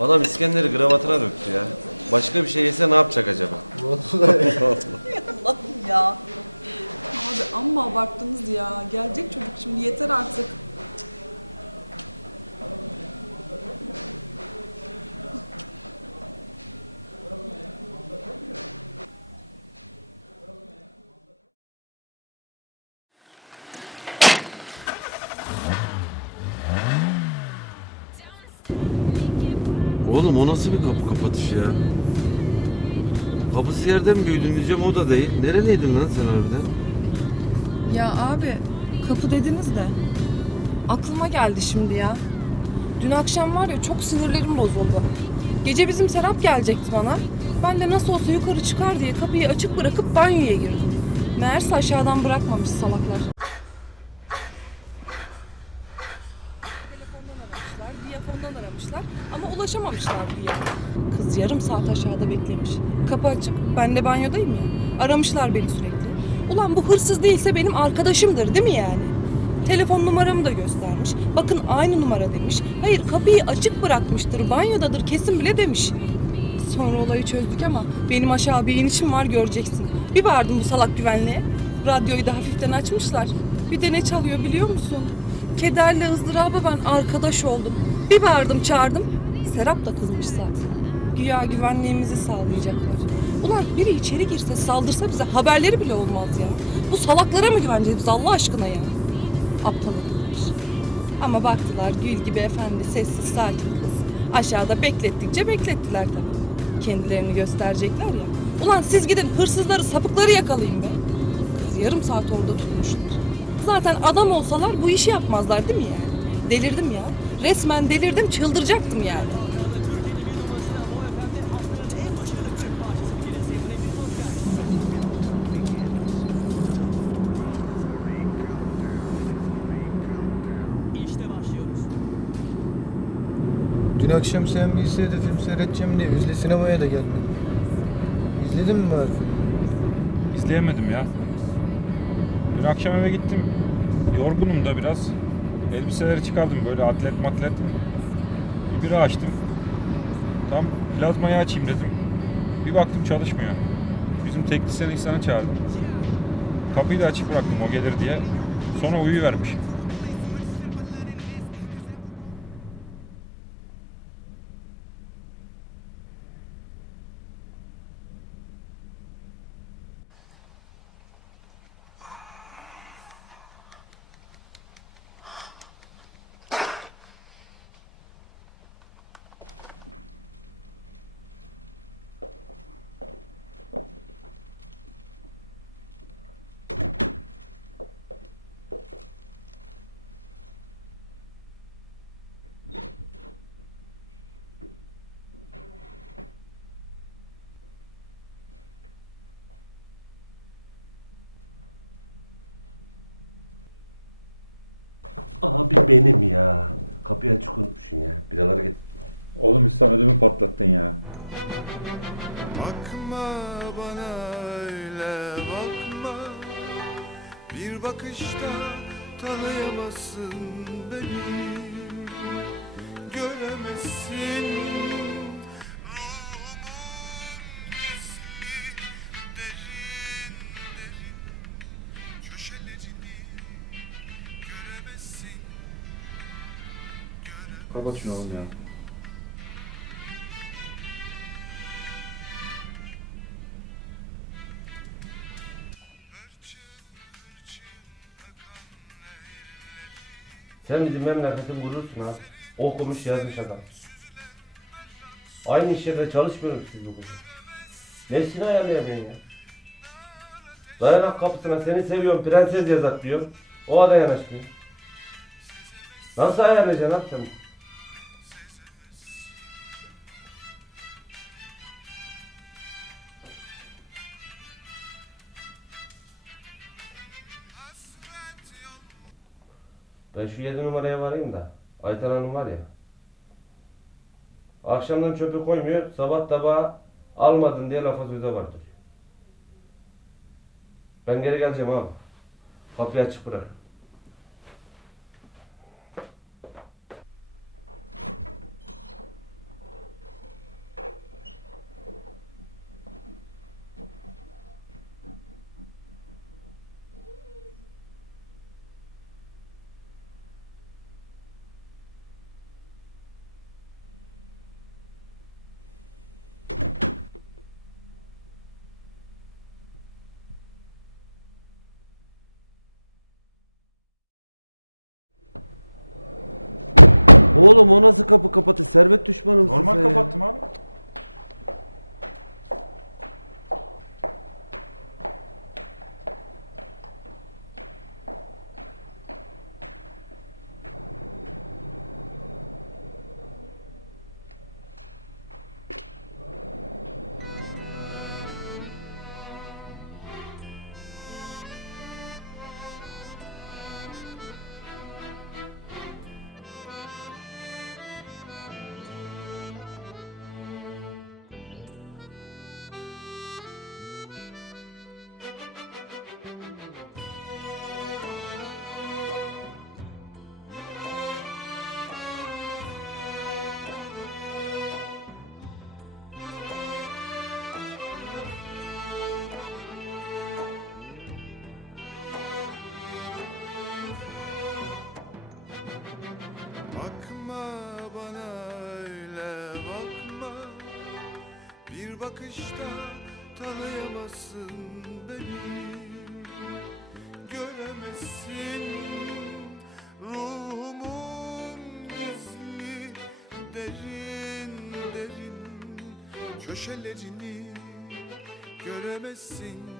Adam İskender'i kravatına döktü ya. Başka bir şey yese ne yapacak acaba? Allah'ım ya. Abi amma abarttınız ya. Gelecek çocuk şimdi yeter artık. Oğlum o nasıl bir kapı kapatış ya? Kapısı yerden büyüdün diyeceğim o da değil. Nereliydin lan sen harbiden? Ya abi kapı dediniz de aklıma geldi şimdi ya. Dün akşam var ya çok sinirlerim bozuldu. Gece bizim Serap gelecekti bana. Ben de nasıl olsa yukarı çıkar diye kapıyı açık bırakıp banyoya girdim. Meğerse aşağıdan bırakmamış salaklar. Aramışlar ama ulaşamamışlar diye. Kız yarım saat aşağıda beklemiş. Kapı açık, ben de banyodayım ya. Aramışlar beni sürekli. Ulan bu hırsız değilse benim arkadaşımdır değil mi yani? Telefon numaramı da göstermiş. Bakın aynı numara demiş. Hayır kapıyı açık bırakmıştır, banyodadır kesin bile demiş. Sonra olayı çözdük ama benim aşağı bir inişim var göreceksin. Bir bağırdım bu salak güvenliğe. Radyoyu da hafiften açmışlar. Bir de ne çalıyor biliyor musun? Kederle ızdıraba ben arkadaş oldum. Bir bağırdım çağırdım. Serap da kızmış zaten. Güya güvenliğimizi sağlayacaklar. Ulan biri içeri girse saldırsa bize haberleri bile olmaz ya. Bu salaklara mı güveneceğiz Allah aşkına ya? Aptal herifler. Ama baktılar gül gibi efendi sessiz sakin kız. Aşağıda beklettikçe beklettiler tabii. Kendilerini gösterecekler ya. Ulan siz gidin hırsızları sapıkları yakalayın be. Yarım saat orada tutmuşlar. Zaten adam olsalar bu işi yapmazlar değil mi yani? Delirdim ya. Resmen delirdim çıldıracaktım yani. Dün akşam sen bir lisede film seyredeceğim diye Üzle sinemaya da gelmedin. İzledin mi bari filmi? İzleyemedim ya. Dün akşam eve gittim. Yorgunum da biraz. Elbiseleri çıkardım böyle atlet matlet. Bir bira açtım. Tam plazmayı açayım dedim. Bir baktım çalışmıyor. Bizim teknisyen İhsan'ı çağırdım. Kapıyı da açık bıraktım o gelir diye. Sonra uyuyuvermiş. Abi benim ya. Kapıyı açık unutmuşsun ya. Biraları git. Oğlum İhsan ödümü patlattın ya. Bakma bana öyle bakma Bir bakışta tanıyamazsın beni Kapat şunu oğlum ya. Sen bizim memleketin gurursun abi. Okumuş yazmış adam. Aynı iş yerinde çalışmıyoruz siz bu kızı. Nefsini ayarlayamıyorsun ya. Dayanak kapısına seni seviyorum prenses yazak diyor. O da yanaşmıyor. Nasıl ayarlayacaksın abi sen? Ben şu 7 numaraya varayım da. Ayten Hanım var ya. Akşamdan çöpü koymuyor. Sabah tabağı almadın diye lafa söze vardır. Ben geri geleceğim abi. Kapıyı açık bırak. Oğlum o nasıl kapı kapatı? Servet düşmanı mısın Normal sen ya? kapattım abi. Bakışta tanıyamazsın beni. Göremezsin ruhumun gizli derin derin köşelerini. Göremezsin